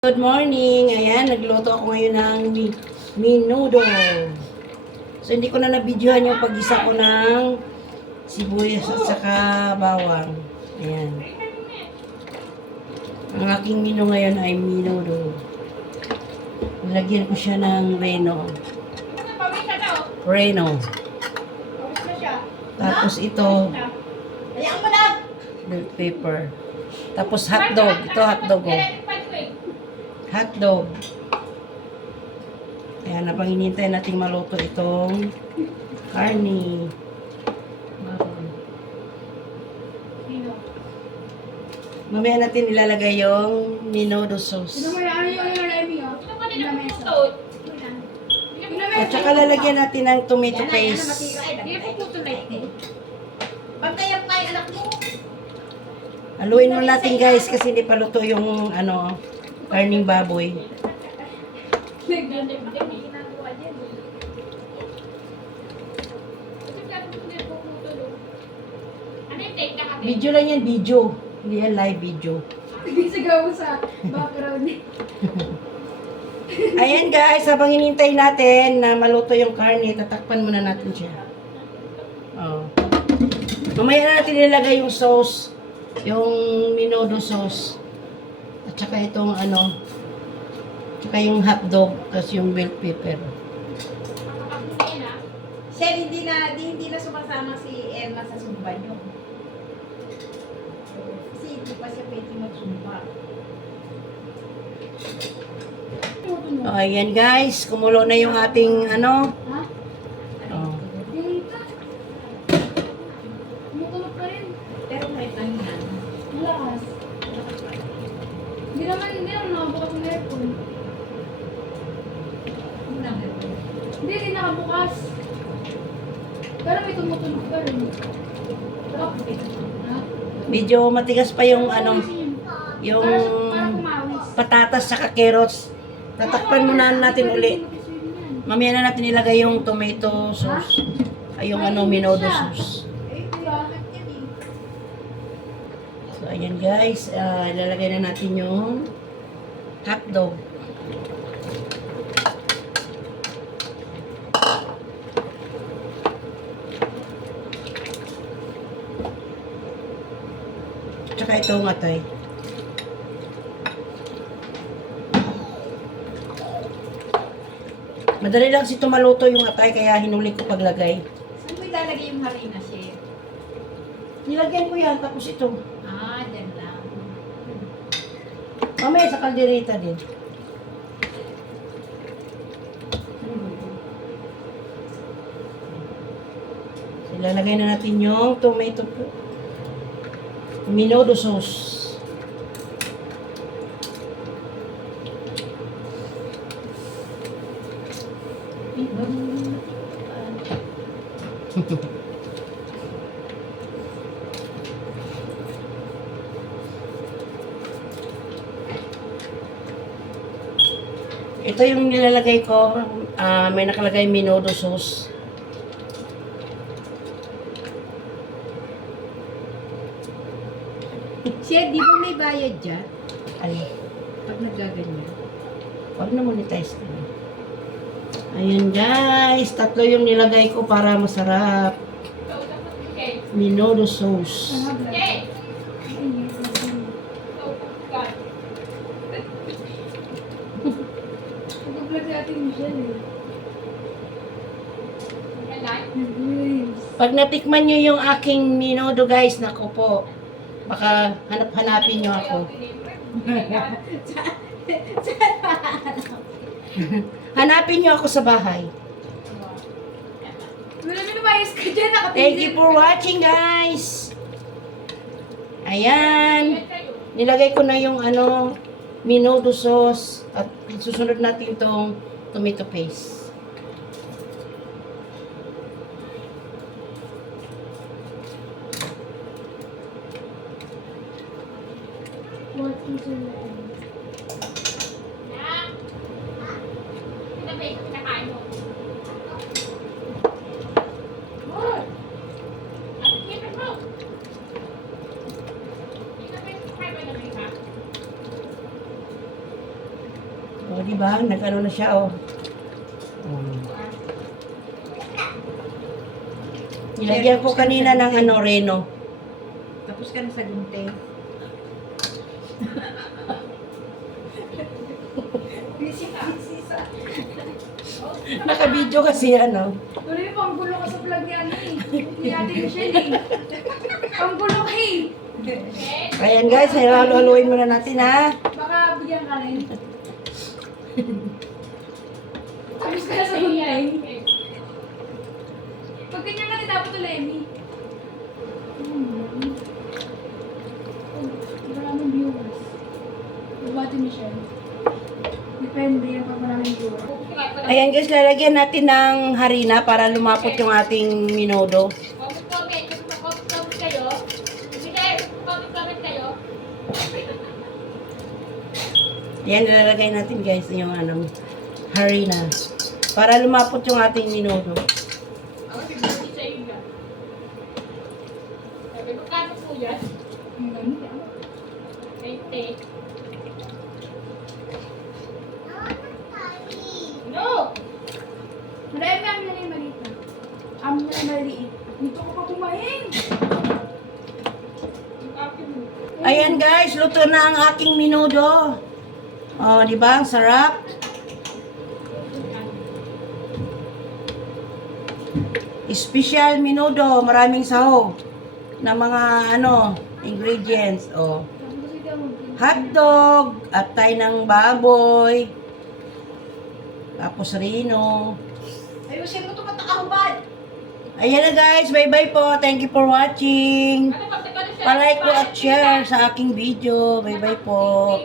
Good morning! Ayan, nagluto ako ngayon ng mi minudo. So, hindi ko na nabidyohan yung pag-isa ko ng sibuyas at saka bawang. Ayan. Ang aking mino ngayon ay minudo. Nilagyan ko siya ng reno. Reno. Tapos ito, bell pepper. Tapos hotdog. Ito hotdog oh. Hotdog. Ayan, habang hinintay natin maluto itong karni. Mamaya natin ilalagay yung minodo sauce. Ano? Ano ano. At saka lalagyan natin ng tomato paste. yan, matira. Hindi po puto na ito. Pag kaya pa yung anak mo. Haluin mo natin guys kasi hindi pa luto yung ano, karning baboy. Video lang yan, video. Hindi yan live video. Sigaw sa background. Ayan guys, habang hinintay natin na maluto yung karne, tatakpan muna natin siya. Oh. Mamaya na natin ilagay yung sauce, yung minodo sauce. At saka itong ano, saka yung hotdog, tapos yung bell pepper. Sir, hindi na, di, hindi na sumasama si Emma sa sumba niyo. Kasi hindi pa siya pwede magsumba. Oh, ayan guys, kumulo na yung ating ano. Ha? Oh. Dito. Mutulog pa rin. Pero may tanginan. Malakas. Hindi naman, hindi naman nakabukas ng aircon. Hindi, hindi nakabukas. Pero may tumutunog pa rin. Ha? Medyo matigas pa yung ano, yung patatas sa carrots. Tatakpan muna natin uli. Mamaya na natin ilagay yung tomato sauce. Ay, yung ano, minodo sauce. Eh, bakit yan eh? So, ayan guys. ah, ilalagay na natin yung hotdog. Tsaka itong atay. Madali lang si tumaluto yung atay kaya hinuli ko paglagay. Saan mo ilalagay yung harina, chef? Nilagyan ko yan tapos ito. Ah, dyan lang. Mamaya sa kaldereta din. So, Ilalagay na natin yung tomato minodo sauce. Ito yung nilalagay ko. ah, may nakalagay minodo sauce. Chef, di ba may bayad dyan? Ay, Pag nagaganyan. Huwag na monetize ka na. Ayan guys, tatlo yung nilagay ko para masarap. Minodo sauce. Nag-vlog Ate Michelle eh. Pag natikman nyo yung aking minodo guys, nako po, baka hanap-hanapin nyo ako. Hanapin nyo ako sa bahay. Dyan. Thank you for watching guys. Ayan. Nilagay ko na yung ano, minodo sauce at susunod natin tong tomato paste. What is your ba? Nag-ano na siya, oh. Um. Nilagyan ko kanina ng ano, reno. Tapos ka na sa gunting. Naka-video kasi ano. Tuloy pang gulo ka sa vlog ano eh. Ni Ate Michelle eh. Pang gulo ka eh. Ayan guys, haluhaluin muna natin ha. Baka bigyan ka rin. Tapos ka na sa gunting. Pag ganyan ka rin dapat ulit, Emmy. Hmm. Maraming viewers. Diba, Ate Michelle? Depende yan pag maraming viewers. Ayan guys, lalagyan natin ng harina para lumapot yung ating minodo. Ayan, nilalagay natin guys yung ano, harina. Para lumapot yung ating yan. Yan? Ganda. 20. No! Marami ang yung maliit na. Ang maliit. Dito ko pa kumain. Ayan guys, luto na ang aking minudo. Oh, di ba? Ang sarap. Special minudo, maraming sahog na mga ano, ingredients. Oh. Hotdog, atay ng baboy, tapos rino. Ayusin mo ito matakahubad. Ayan na guys, bye-bye po. Thank you for watching. Ano? Palike po at share sa aking video. Bye-bye po.